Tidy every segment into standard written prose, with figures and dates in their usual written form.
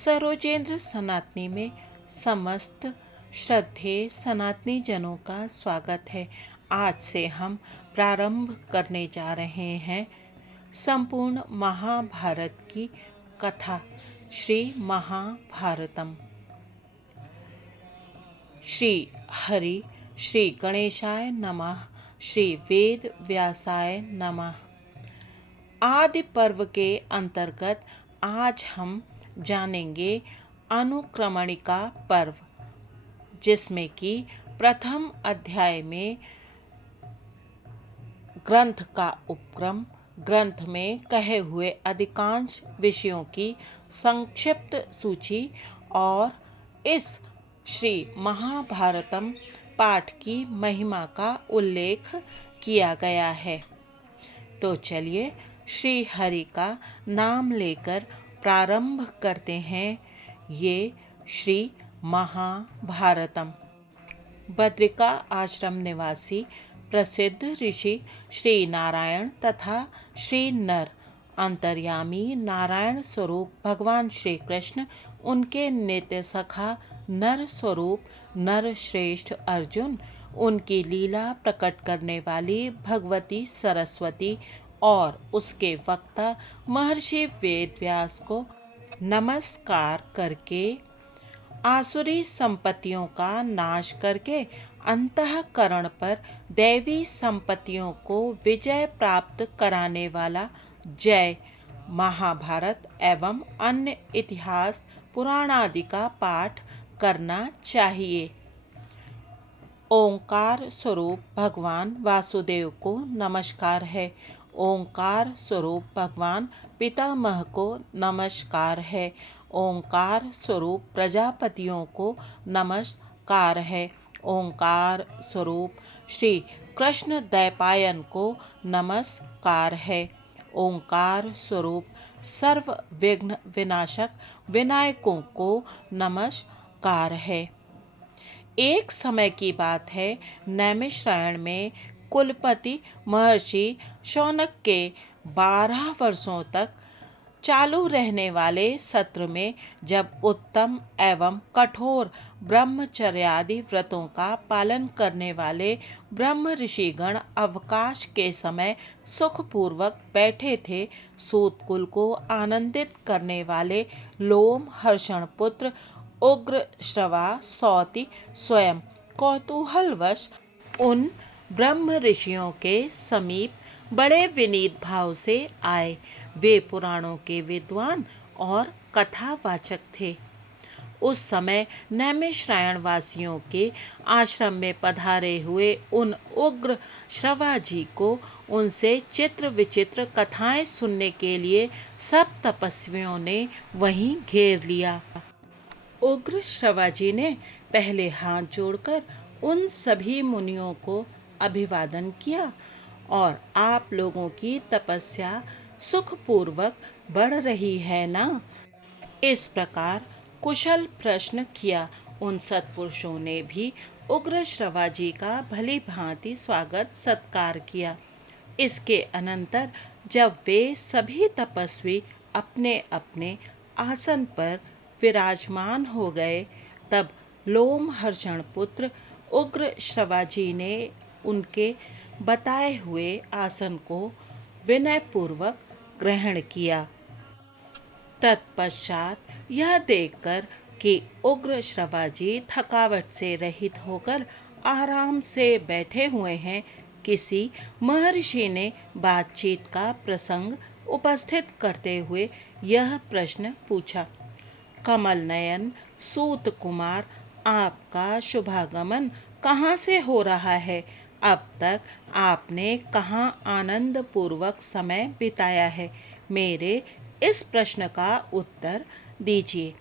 सरोजेंद्र सनातनी में समस्त श्रद्धेय सनातनी जनों का स्वागत है। आज से हम प्रारंभ करने जा रहे हैं संपूर्ण महाभारत की कथा, श्री महाभारतम। श्री हरि श्री गणेशाय नमः। श्री वेद व्यासाय नमः। आदि पर्व के अंतर्गत आज हम जानेंगे अनुक्रमणिका पर्व, जिसमें कि प्रथम अध्याय में ग्रंथ का उपक्रम, ग्रंथ में कहे हुए अधिकांश विषयों की संक्षिप्त सूची और इस श्री महाभारतम पाठ की महिमा का उल्लेख किया गया है। तो चलिए श्री हरि का नाम लेकर प्रारंभ करते हैं ये श्री महाभारतम। बद्रिका आश्रम निवासी प्रसिद्ध ऋषि श्री नारायण तथा श्री नर अंतर्यामी नारायण स्वरूप भगवान श्री कृष्ण, उनके नित्य सखा नर स्वरूप नर श्रेष्ठ अर्जुन, उनकी लीला प्रकट करने वाली भगवती सरस्वती और उसके वक्ता महर्षि वेदव्यास को नमस्कार करके आसुरी संपत्तियों का नाश करके अंतःकरण पर दैवी संपत्तियों को विजय प्राप्त कराने वाला जय महाभारत एवं अन्य इतिहास पुराण आदि का पाठ करना चाहिए। ओंकार स्वरूप भगवान वासुदेव को नमस्कार है। ओंकार स्वरूप भगवान पितामह को नमस्कार है। ओंकार स्वरूप प्रजापतियों को नमस्कार है। ओंकार स्वरूप श्री कृष्ण द्वैपायन को नमस्कार है। ओंकार स्वरूप सर्व विघ्न विनाशक विनायकों को नमस्कार है। एक समय की बात है, नैमिषारण्य में कुलपति महर्षि शौनक के 12 वर्षों तक चालू रहने वाले सत्र में जब उत्तम एवं कठोर ब्रह्मचर्यादि व्रतों का पालन करने वाले ब्रह्म ऋषिगण अवकाश के समय सुखपूर्वक बैठे थे, सूतकुल को आनंदित करने वाले लोम हर्षण पुत्र उग्र श्रवा सौती स्वयं कौतूहलवश उन ब्रह्म ऋषियों के समीप बड़े विनीत भाव से आए। वे पुराणों के विद्वान और कथावाचक थे। उस समय नैमिषारण्य वासियों के आश्रम में पधारे हुए उन उग्र श्रवा जी को उनसे चित्र विचित्र कथाएं सुनने के लिए सब तपस्वियों ने वहीं घेर लिया। उग्र श्रवा जी ने पहले हाथ जोड़कर उन सभी मुनियों को अभिवादन किया और आप लोगों की तपस्या सुखपूर्वक बढ़ रही है ना, इस प्रकार कुशल प्रश्न किया। उन सत्पुरुषों ने भी उग्र श्रवा जी का भली भांति स्वागत सत्कार किया। इसके अनंतर जब वे सभी तपस्वी अपने अपने आसन पर विराजमान हो गए, तब लोमहर्षण पुत्र उग्र श्रवा जी ने उनके बताए हुए आसन को विनयपूर्वक ग्रहण किया। तत्पश्चात यह देखकर कि उग्र श्रवा जी थकावट से रहित होकर आराम से बैठे हुए हैं, किसी महर्षि ने बातचीत का प्रसंग उपस्थित करते हुए यह प्रश्न पूछा, कमल नयन सूत कुमार, आपका शुभागमन कहाँ से हो रहा है? अब तक आपने कहाँ आनंद पूर्वक समय बिताया है? मेरे इस प्रश्न का उत्तर दीजिए।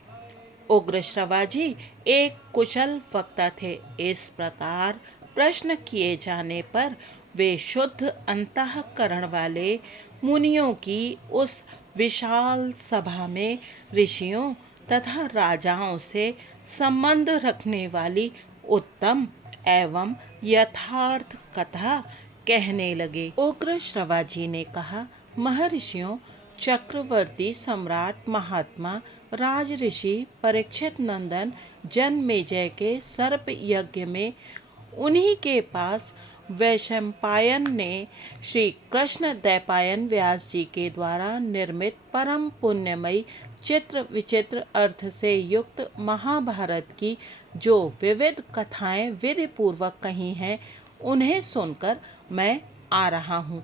उग्र श्रवा जी एक कुशल वक्ता थे। इस प्रकार प्रश्न किए जाने पर वे शुद्ध अंतःकरण वाले मुनियों की उस विशाल सभा में ऋषियों तथा राजाओं से संबंध रखने वाली उत्तम एवं यथार्थ कथा कहने लगे। उग्र श्रवा जी ने कहा, महर्षियों, चक्रवर्ती सम्राट महात्मा राज ऋषि परीक्षित नंदन जन्मेजय के सर्प यज्ञ में उन्हीं के पास वैशंपायन ने श्री कृष्ण द्वैपायन व्यास जी के द्वारा निर्मित परम पुण्यमयी चित्र विचित्र अर्थ से युक्त महाभारत की जो विविध कथाएं विधि पूर्वक कही हैं, उन्हें सुनकर मैं आ रहा हूँ।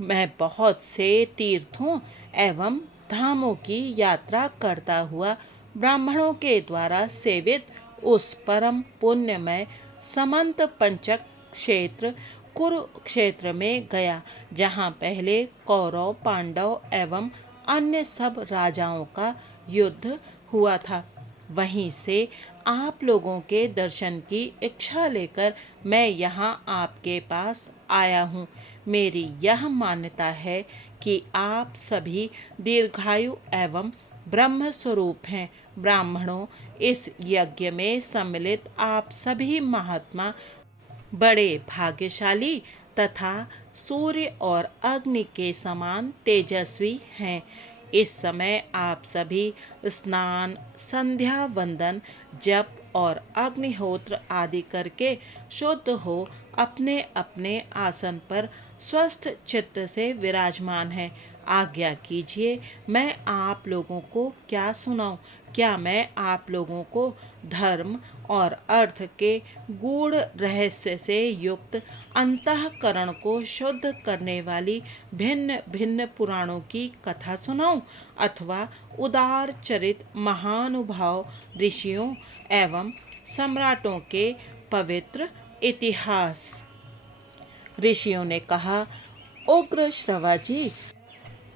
मैं बहुत से तीर्थों एवं धामों की यात्रा करता हुआ ब्राह्मणों के द्वारा सेवित उस परम पुण्यमय समंत पंचक क्षेत्र कुरुक्षेत्र में गया, जहाँ पहले कौरव पांडव एवं अन्य सब राजाओं का युद्ध हुआ था। वहीं से आप लोगों के दर्शन की इच्छा लेकर मैं यहाँ आपके पास आया हूँ। मेरी यह मान्यता है कि आप सभी दीर्घायु एवं ब्रह्म स्वरूप हैं। ब्राह्मणों, इस यज्ञ में सम्मिलित आप सभी महात्मा बड़े भाग्यशाली तथा सूर्य और अग्नि के समान तेजस्वी हैं। इस समय आप सभी स्नान, संध्या वंदन, जप और अग्निहोत्र आदि करके शुद्ध हो अपने अपने आसन पर स्वस्थ चित्त से विराजमान हैं। आज्ञा कीजिए, मैं आप लोगों को क्या सुनाऊं? क्या मैं आप लोगों को धर्म और अर्थ के गूढ़ रहस्य से युक्त अंतःकरण को शुद्ध करने वाली भिन्न भिन्न पुराणों की कथा सुनाऊं, अथवा उदार चरित महानुभाव ऋषियों एवं सम्राटों के पवित्र इतिहास? ऋषियों ने कहा, उग्र श्रवाजी,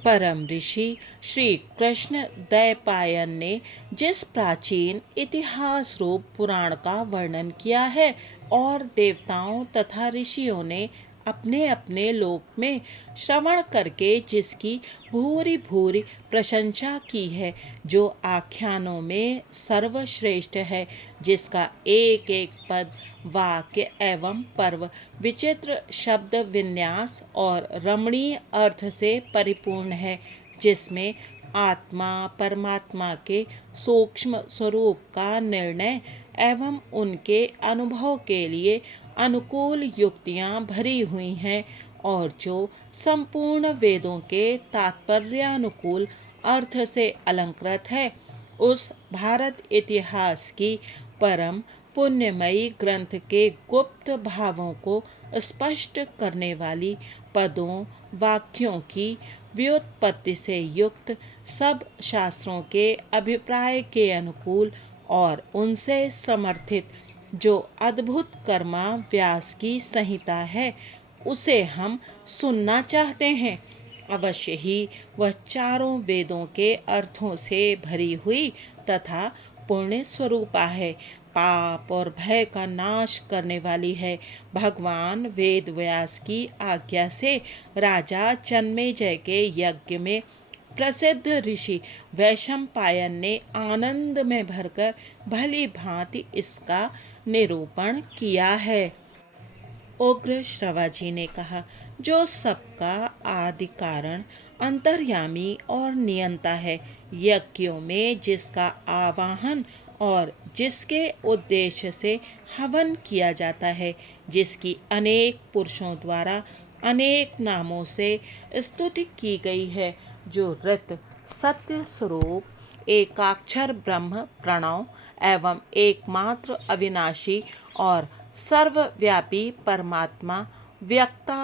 परम ऋषि श्री कृष्ण द्वैपायन ने जिस प्राचीन इतिहास रूप पुराण का वर्णन किया है और देवताओं तथा ऋषियों ने अपने अपने लोक में श्रवण करके जिसकी भूरि भूरि प्रशंसा की है, जो आख्यानों में सर्वश्रेष्ठ है, जिसका एक एक पद, वाक्य एवं पर्व विचित्र शब्द विन्यास और रमणीय अर्थ से परिपूर्ण है, जिसमें आत्मा परमात्मा के सूक्ष्म स्वरूप का निर्णय एवं उनके अनुभव के लिए अनुकूल युक्तियां भरी हुई हैं, और जो संपूर्ण वेदों के तात्पर्यानुकूल अर्थ से अलंकृत है, उस भारत इतिहास की परम पुण्यमयी ग्रंथ के गुप्त भावों को स्पष्ट करने वाली पदों वाक्यों की व्युत्पत्ति से युक्त, सब शास्त्रों के अभिप्राय के अनुकूल और उनसे समर्थित जो अद्भुत कर्मा व्यास की संहिता है, उसे हम सुनना चाहते हैं। अवश्य ही वह चारों वेदों के अर्थों से भरी हुई तथा पुण्य स्वरूपा है, पाप और भय का नाश करने वाली है। भगवान वेद व्यास की आज्ञा से राजा जन्मेजय के यज्ञ में प्रसिद्ध ऋषि वैशंपायन ने आनंद में भरकर भली भांति इसका निरूपण किया है। उग्र श्रवाजी ने कहा, जो सबका आदि कारण अंतर्यामी और नियंता है, यज्ञों में जिसका आवाहन और जिसके उद्देश्य से हवन किया जाता है, जिसकी अनेक पुरुषों द्वारा अनेक नामों से स्तुति की गई है, जो ऋत सत्य स्वरूप एकाक्षर ब्रह्म प्रणव एवं एकमात्र अविनाशी और सर्वव्यापी परमात्मा व्यक्ता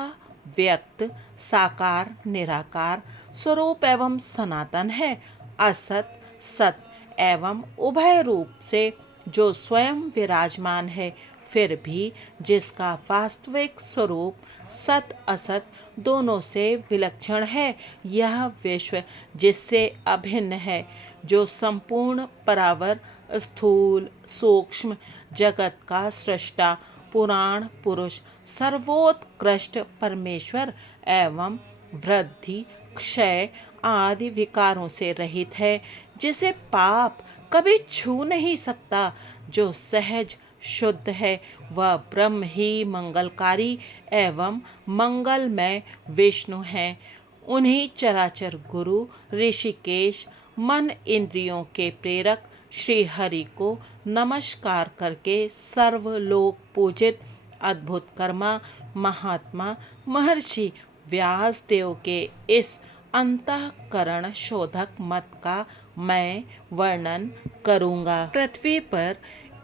व्यक्त साकार निराकार स्वरूप एवं सनातन है, असत सत एवं उभय रूप से जो स्वयं विराजमान है, फिर भी जिसका वास्तविक स्वरूप सत असत दोनों से विलक्षण है, यह विश्व जिससे अभिन्न है, जो संपूर्ण परावर स्थूल सूक्ष्म जगत का सृष्टा पुराण पुरुष सर्वोत्कृष्ट परमेश्वर एवं वृद्धि क्षय आदि विकारों से रहित है, जिसे पाप कभी छू नहीं सकता, जो सहज शुद्ध है, वह ब्रह्म ही मंगलकारी एवं मंगलमय विष्णु है। उन्हीं चराचर गुरु ऋषिकेश मन इंद्रियों के प्रेरक श्री हरि को नमस्कार करके सर्वलोक पूजित अद्भुत कर्मा महात्मा महर्षि व्यासदेव के इस अंतःकरण शोधक मत का मैं वर्णन करूंगा। पृथ्वी पर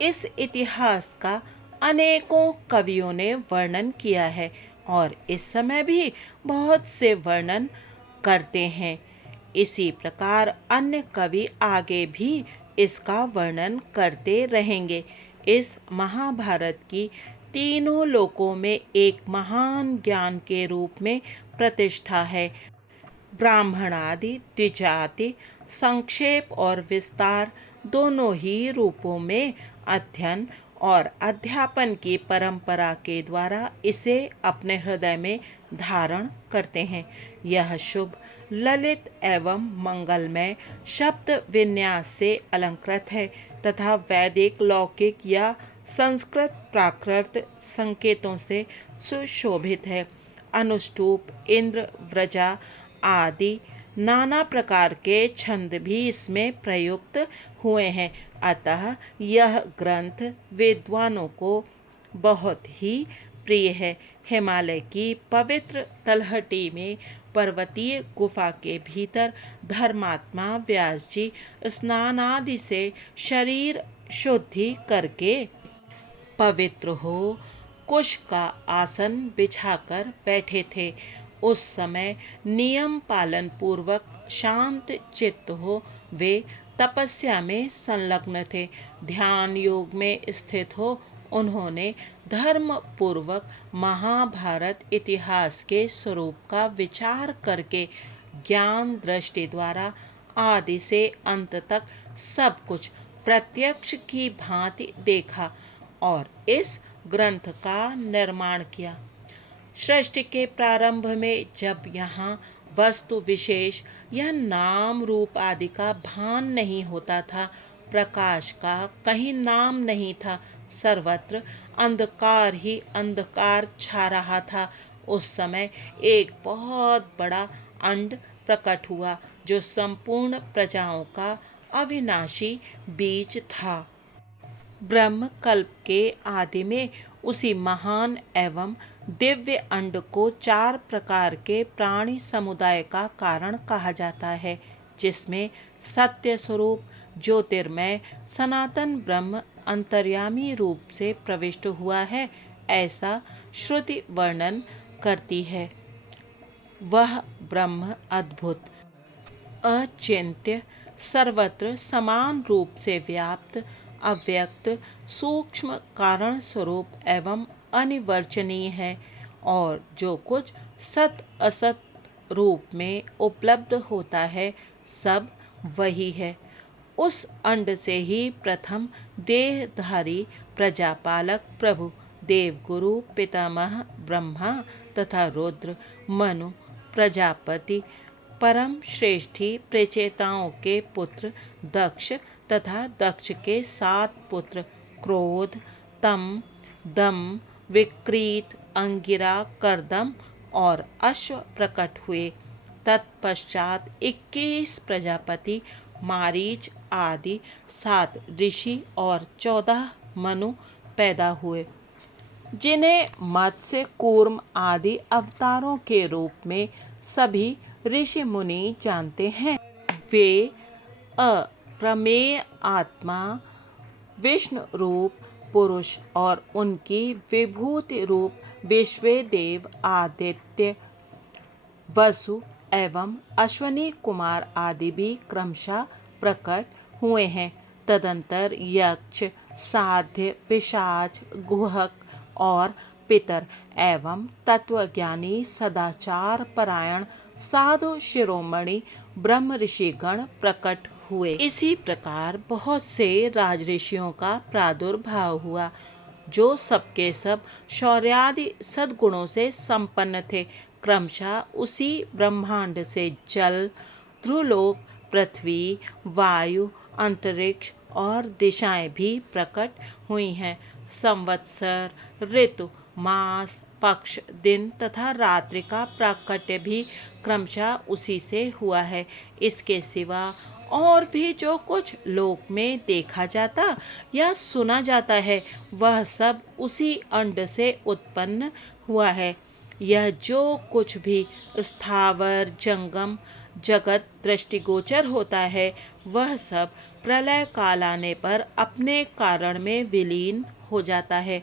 इस इतिहास का अनेकों कवियों ने वर्णन किया है और इस समय भी बहुत से वर्णन करते हैं। इसी प्रकार अन्य कवि आगे भी इसका वर्णन करते रहेंगे। इस महाभारत की तीनों लोकों में एक महान ज्ञान के रूप में प्रतिष्ठा है। ब्राह्मणादि द्विजाति संक्षेप और विस्तार दोनों ही रूपों में अध्ययन और अध्यापन की परंपरा के द्वारा इसे अपने हृदय में धारण करते हैं। यह शुभ ललित एवं मंगलमय शब्द विन्यास से अलंकृत है तथा वैदिक लौकिक या संस्कृत प्राकृत संकेतों से सुशोभित है। अनुष्टुप इंद्र व्रजा आदि नाना प्रकार के छंद भी इसमें प्रयुक्त हुए हैं। अतः यह ग्रंथ विद्वानों को बहुत ही प्रिय है। हिमालय की पवित्र तलहटी में पर्वतीय गुफा के भीतर धर्मात्मा व्यास जी स्नान आदि से शरीर शुद्धि करके पवित्र हो कुश का आसन बिछाकर बैठे थे। उस समय नियम पालन पूर्वक शांत चित्त हो वे तपस्या में संलग्न थे। ध्यान योग में स्थित हो उन्होंने धर्म पूर्वक महाभारत इतिहास के स्वरूप का विचार करके ज्ञान दृष्टि द्वारा आदि से अंत तक सब कुछ प्रत्यक्ष की भांति देखा और इस ग्रंथ का निर्माण किया। सृष्टि के प्रारंभ में जब यहाँ वस्तु विशेष या नाम रूप आदि का भान नहीं होता था, प्रकाश का कहीं नाम नहीं था, सर्वत्र अंधकार ही अंधकार छा रहा था, उस समय एक बहुत बड़ा अंड प्रकट हुआ जो संपूर्ण प्रजाओं का अविनाशी बीज था। ब्रह्म कल्प के आदि में उसी महान एवं दिव्य अंड को 4 प्रकार के प्राणी समुदाय का कारण कहा जाता है, जिसमें सत्य स्वरूप ज्योतिर्मय सनातन ब्रह्म अंतर्यामी रूप से प्रविष्ट हुआ है, ऐसा श्रुति वर्णन करती है। वह ब्रह्म अद्भुत अचिंत्य सर्वत्र समान रूप से व्याप्त अव्यक्त सूक्ष्म कारण स्वरूप एवं अनिवर्चनीय है और जो कुछ सत असत रूप में उपलब्ध होता है सब वही है। उस अंड से ही प्रथम देहधारी प्रजापालक प्रभु देवगुरु पितामह ब्रह्मा तथा रुद्र मनु प्रजापति परम श्रेष्ठी प्रचेताओं के पुत्र दक्ष तथा दक्ष के 7 पुत्र क्रोध तम दम विक्रीत अंगिरा करदम और अश्व प्रकट हुए। तत्पश्चात 21 प्रजापति मारीच आदि 7 ऋषि और 14 मनु पैदा हुए, जिन्हें मत्स्य कूर्म आदि अवतारों के रूप में सभी ऋषि मुनि जानते हैं। वे अप्रमेय आत्मा विष्णु रूप पुरुष और उनकी विभूति रूप विश्वेदेव आदित्य वसु एवं अश्वनी कुमार आदि भी क्रमशः प्रकट हुए हैं। तदंतर यक्ष साध्य पिशाच गुहक और पितर एवं तत्वज्ञानी सदाचार परायण साधु शिरोमणि ब्रह्म ऋषिगण प्रकट हुए। इसी प्रकार बहुत से राजऋषियों का प्रादुर्भाव हुआ, जो सबके सब शौर्यादि सद्गुणों से संपन्न थे। क्रमशः उसी ब्रह्मांड से जल, ध्रुलोक, पृथ्वी, वायु, अंतरिक्ष और दिशाएं भी प्रकट हुई हैं। संवत्सर, ऋतु, मास, पक्ष, दिन तथा रात्रि का प्राकट्य भी क्रमशः उसी से हुआ है। इसके सिवा और भी जो कुछ लोक में देखा जाता या सुना जाता है वह सब उसी अंड से उत्पन्न हुआ है। यह जो कुछ भी स्थावर जंगम जगत दृष्टिगोचर होता है वह सब प्रलय काल आने पर अपने कारण में विलीन हो जाता है।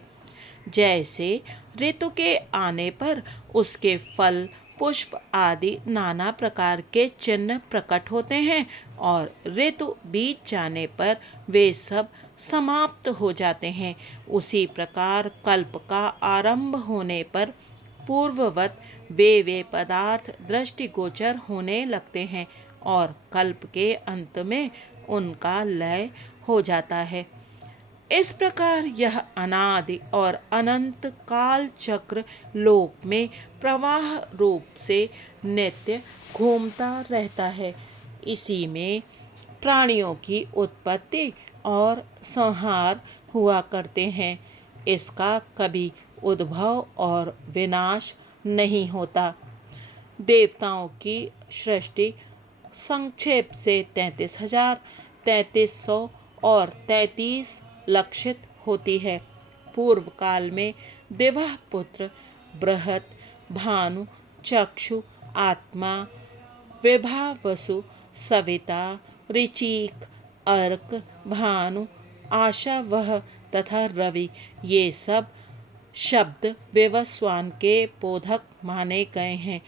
जैसे ऋतु के आने पर उसके फल पुष्प आदि नाना प्रकार के चिन्ह प्रकट होते हैं और ऋतु बीत जाने पर वे सब समाप्त हो जाते हैं, उसी प्रकार कल्प का आरंभ होने पर पूर्ववत वे पदार्थ दृष्टिगोचर होने लगते हैं और कल्प के अंत में उनका लय हो जाता है। इस प्रकार यह अनादि और अनंत काल चक्र लोक में प्रवाह रूप से नित्य घूमता रहता है। इसी में प्राणियों की उत्पत्ति और संहार हुआ करते हैं। इसका कभी उद्भव और विनाश नहीं होता। देवताओं की सृष्टि संक्षेप से 33,000, 3300 और 33 लक्षित होती है। पूर्व काल में दिवह पुत्र बृहत भानु चक्षु आत्मा विभा वसु सविता ऋचिक अर्क भानु आशा वह तथा रवि ये सब शब्द विवस्वान के बोधक माने गए हैं।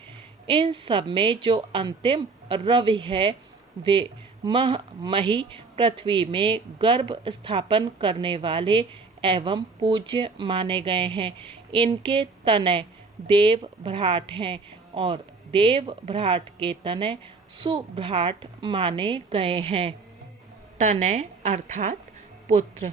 इन सब में जो अंतिम रवि है वे मही पृथ्वी में गर्भ स्थापन करने वाले एवं पूज्य माने गए हैं। इनके तनय देव भ्राट हैं और देव भ्राट के तनय सुभ्राट माने गए हैं। तनय अर्थात पुत्र।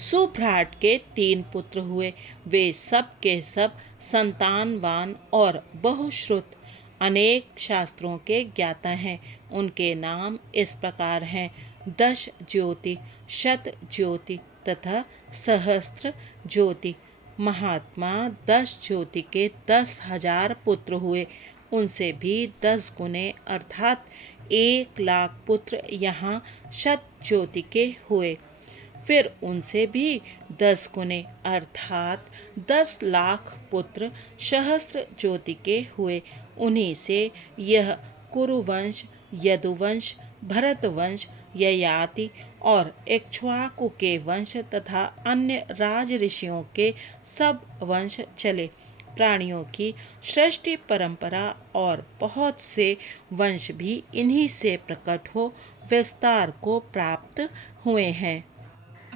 सुभ्राट के 3 पुत्र हुए। वे सब के सब संतानवान और बहुश्रुत अनेक शास्त्रों के ज्ञाता हैं। उनके नाम इस प्रकार हैं: 10 ज्योति, शत ज्योति तथा सहस्त्र ज्योति। महात्मा 10 ज्योति के 10,000 पुत्र हुए। उनसे भी 10 गुने अर्थात 1,00,000 पुत्र यहाँ शत ज्योति के हुए। फिर उनसे भी 10 गुने अर्थात 10,00,000 पुत्र सहस्त्र ज्योति के हुए। उन्हीं से यह कुरुवंश, यदुवंश, भरतवंश, ययाति और इक्ष्वाकु के वंश तथा अन्य राज ऋषियों के सब वंश चले। प्राणियों की सृष्टि परंपरा और बहुत से वंश भी इन्हीं से प्रकट हो विस्तार को प्राप्त हुए हैं।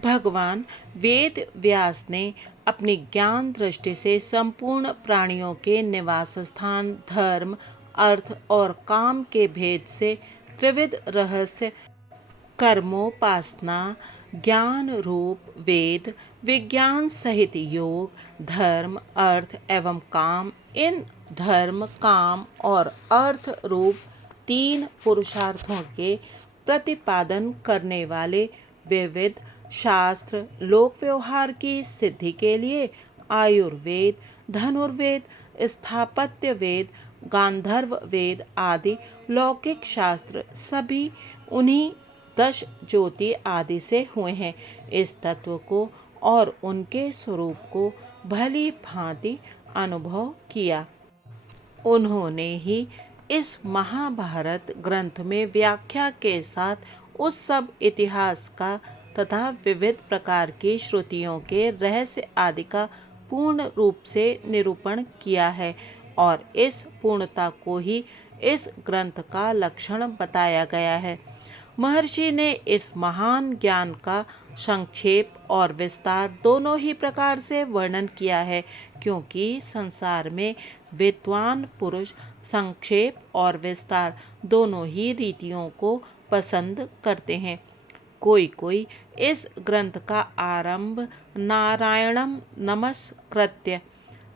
भगवान वेद व्यास ने अपनी ज्ञान दृष्टि से संपूर्ण प्राणियों के निवास स्थान, धर्म, अर्थ और काम के भेद से त्रिविध रहस्य, कर्मोपासना, ज्ञान रूप वेद, विज्ञान सहित योग, धर्म, अर्थ एवं काम, इन धर्म, काम और अर्थ रूप 3 पुरुषार्थों के प्रतिपादन करने वाले विविध शास्त्र, लोक व्यवहार की सिद्धि के लिए आयुर्वेद, धनुर्वेद, स्थापत्य वेद, गांधर्व वेद आदि लौकिक शास्त्र सभी उन्हीं 10 ज्योति आदि से हुए हैं। इस तत्व को और उनके स्वरूप को भली भांति अनुभव किया। उन्होंने ही इस महाभारत ग्रंथ में व्याख्या के साथ उस सब इतिहास का तथा विविध प्रकार की श्रुतियों के रहस्य आदि का पूर्ण रूप से निरूपण किया है और इस पूर्णता को ही इस ग्रंथ का लक्षण बताया गया है। महर्षि ने इस महान ज्ञान का संक्षेप और विस्तार दोनों ही प्रकार से वर्णन किया है, क्योंकि संसार में विद्वान पुरुष संक्षेप और विस्तार दोनों ही रीतियों को पसंद करते हैं। कोई कोई इस ग्रंथ का आरंभ नारायणम नमस्कृत्य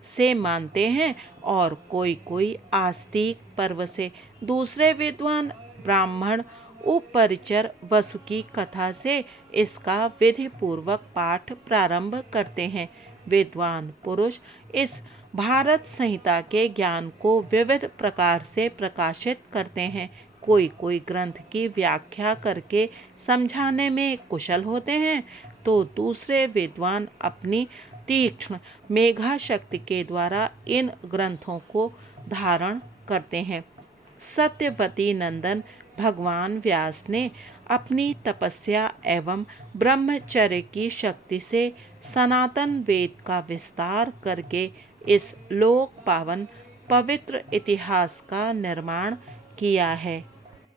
से मानते हैं और कोई कोई आस्तिक पर्व से। दूसरे विद्वान ब्राह्मण उपरिचर वसु की कथा से इसका विधि पूर्वक पाठ प्रारंभ करते हैं। विद्वान पुरुष इस भारत संहिता के ज्ञान को विविध प्रकार से प्रकाशित करते हैं। कोई कोई ग्रंथ की व्याख्या करके समझाने में कुशल होते हैं, तो दूसरे विद्वान अपनी तीक्ष्ण मेघा शक्ति के द्वारा इन ग्रंथों को धारण करते हैं। सत्यवती नंदन भगवान व्यास ने अपनी तपस्या एवं ब्रह्मचर्य की शक्ति से सनातन वेद का विस्तार करके इस लोक पावन पवित्र इतिहास का निर्माण किया है।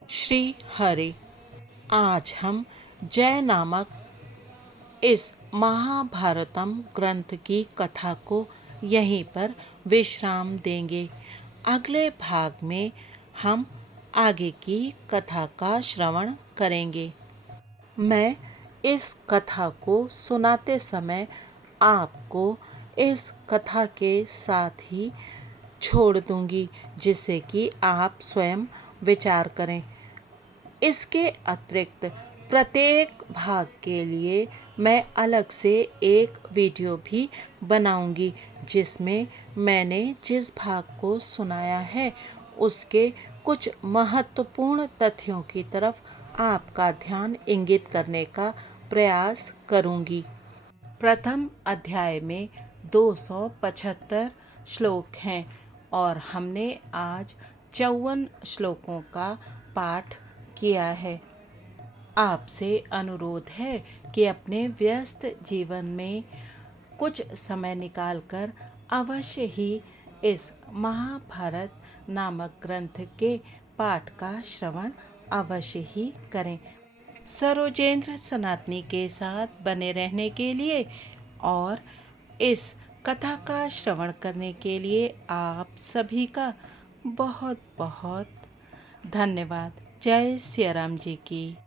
श्री हरि। आज हम जय नामक इस महाभारतम ग्रंथ की कथा को यहीं पर विश्राम देंगे। अगले भाग में हम आगे की कथा का श्रवण करेंगे। मैं इस कथा को सुनाते समय आपको इस कथा के साथ ही छोड़ दूंगी, जिससे कि आप स्वयं विचार करें। इसके अतिरिक्त प्रत्येक भाग के लिए मैं अलग से एक वीडियो भी बनाऊंगी, जिसमें मैंने जिस भाग को सुनाया है उसके कुछ महत्वपूर्ण तथ्यों की तरफ आपका ध्यान इंगित करने का प्रयास करूंगी। प्रथम अध्याय में 275 श्लोक हैं और हमने आज 54 श्लोकों का पाठ किया है। आपसे अनुरोध है कि अपने व्यस्त जीवन में कुछ समय निकालकर अवश्य ही इस महाभारत नामक ग्रंथ के पाठ का श्रवण अवश्य ही करें। सरोजेंद्र सनातनी के साथ बने रहने के लिए और इस कथा का श्रवण करने के लिए आप सभी का बहुत बहुत धन्यवाद। जय सिया राम जी की।